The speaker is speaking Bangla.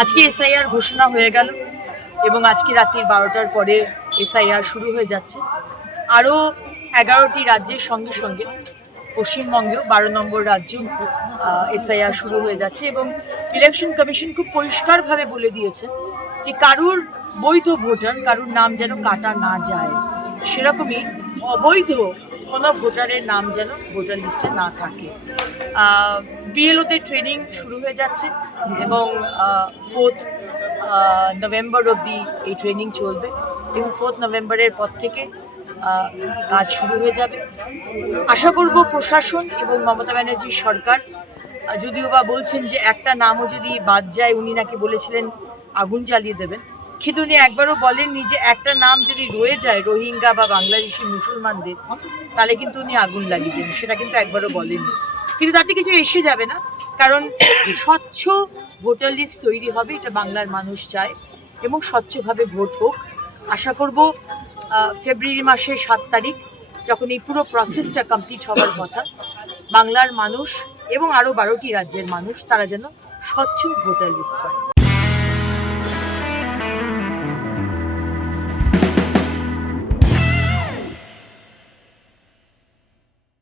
আজকে এসআইআর ঘোষণা হয়ে গেল এবং আজকে রাত্রি 12টার পরে এসআইআর শুরু হয়ে যাচ্ছে। আরও 11টি রাজ্যের সঙ্গে সঙ্গে পশ্চিমবঙ্গেও 12 নম্বর রাজ্য এসআইআর শুরু হয়ে যাচ্ছে এবং ইলেকশন কমিশন খুব পরিষ্কারভাবে বলে দিয়েছে যে কারুর বৈধ ভোটার কারুর নাম যেন কাটা না যায়, সেরকমই অবৈধ কোনো ভোটারের নাম যেন ভোটার লিস্টে না থাকে। বিএলওদের ট্রেনিং শুরু হয়ে যাচ্ছে এবং 4th নভেম্বর অবধি এই ট্রেনিং চলবে এবং 4th নভেম্বরের পর থেকে কাজ শুরু হয়ে যাবে। আশা করব প্রশাসন এবং মমতা ব্যানার্জির সরকার, যদিও বা বলছেন যে একটা নামও যদি বাদ যায়, উনি নাকি বলেছিলেন আগুন জ্বালিয়ে দেবেন, কিন্তু উনি একবারও বলেননি যে একটা নাম যদি রয়ে যায় রোহিঙ্গা বা বাংলাদেশি মুসলমানদের, তাহলে কিন্তু উনি আগুন লাগিয়ে দেবেন, সেটা কিন্তু একবারও বলেননি। কিন্তু তাতে কিছু এসে যাবে না, কারণ স্বচ্ছ ভোটার লিস্ট তৈরি হবে, এটা বাংলার মানুষ চায় এবং স্বচ্ছভাবে ভোট হোক। আশা করব ফেব্রুয়ারি মাসের 7 তারিখ যখন এই পুরো প্রসেসটা কমপ্লিট হওয়ার কথা, বাংলার মানুষ এবং আরও 12টি রাজ্যের মানুষ তারা যেন স্বচ্ছ ভোটার লিস্ট পায়।